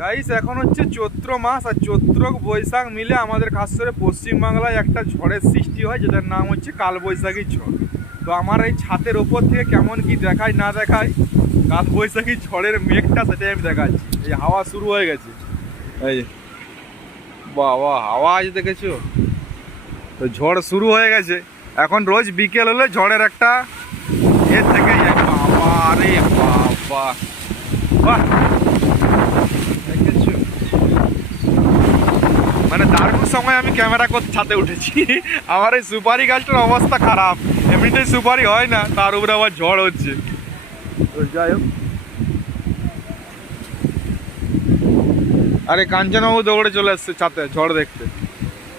Guys এখন হচ্ছে চৈত্র মাস, আর চৈত্র বৈশাখ মিলে আমাদের খাস করে পশ্চিমবাংলায় একটা ঝড়ের সৃষ্টি হয় যেটার নাম হচ্ছে কালবৈশাখী ঝড়। তো আমার এই ছাদের ওপর থেকে কেমন কি দেখায় না দেখায় কালবৈশাখী ঝড়ের মেঘটা, সেটাই আমি দেখাচ্ছি। এই হাওয়া শুরু হয়ে গেছে, এই বাবা হাওয়া আজ দেখেছো তো, ঝড় শুরু হয়ে গেছে। এখন রোজ বিকেল হলে ঝড়ের একটা থেকে যায়। বাবা রে বাবা, বাহ দেখেছো, মানে দারুণ সময় আমি ক্যামেরা করতে ছাদে উঠেছি। আমার এই সুপারি গাছটার অবস্থা খারাপ, এমনিতেই সুপারি হয় না, তার উপরে আবার ঝড় হচ্ছে। তো যাই হোক, আরে কাঞ্চনবাবু দৌড়ে চলে আসছে ছাদে ঝড় দেখতে।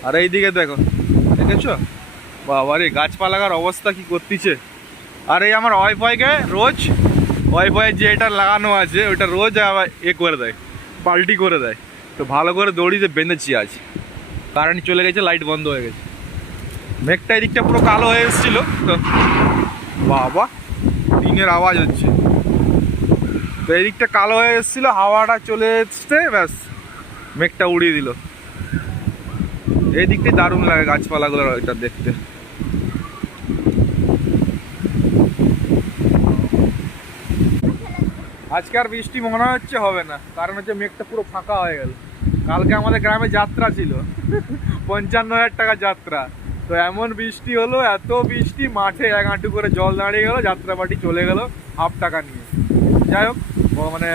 আর এইদিকে দেখো, দেখেছো বাবা রে গাছপালাগার অবস্থা কি করতেছে। আর এই আমার ওয়াইফাইকে রোজ, ওয়াইফাই যে এটা লাগানো আছে ওইটা রোজ আবার করে দেয়, পাল্টি করে দেয়। তো ভালো করে দড়িতে বেঁধেছি আজ, কারেন্ট চলে গেছে, লাইট বন্ধ হয়ে গেছে। মেঘটা এদিকটা পুরো কালো হয়ে এসেছিল তো, বাবা দিনের আওয়াজ হচ্ছে। তো এদিকটা কালো হয়ে এসেছিল, হাওয়াটা চলে এসছে, ব্যাস মেঘটা উড়িয়ে দিল। এই দিকটাই দারুণ লাগে গাছপালাগুলো এটা দেখতে। আজকে আর বৃষ্টি মনে হচ্ছে হবে না, কারণ হচ্ছে মেঘটা পুরো ফাঁকা হয়ে গেল। কালকে আমাদের গ্রামে যাত্রা ছিল, 55,000 টাকা যাত্রা। তো এমন বৃষ্টি হলো, এত বৃষ্টি, মাঠে এক হাঁটু করে জল দাঁড়িয়ে গেল, যাত্রা পার্টি চলে গেল হাফ টাকা নিয়ে। যাই হোক, মানে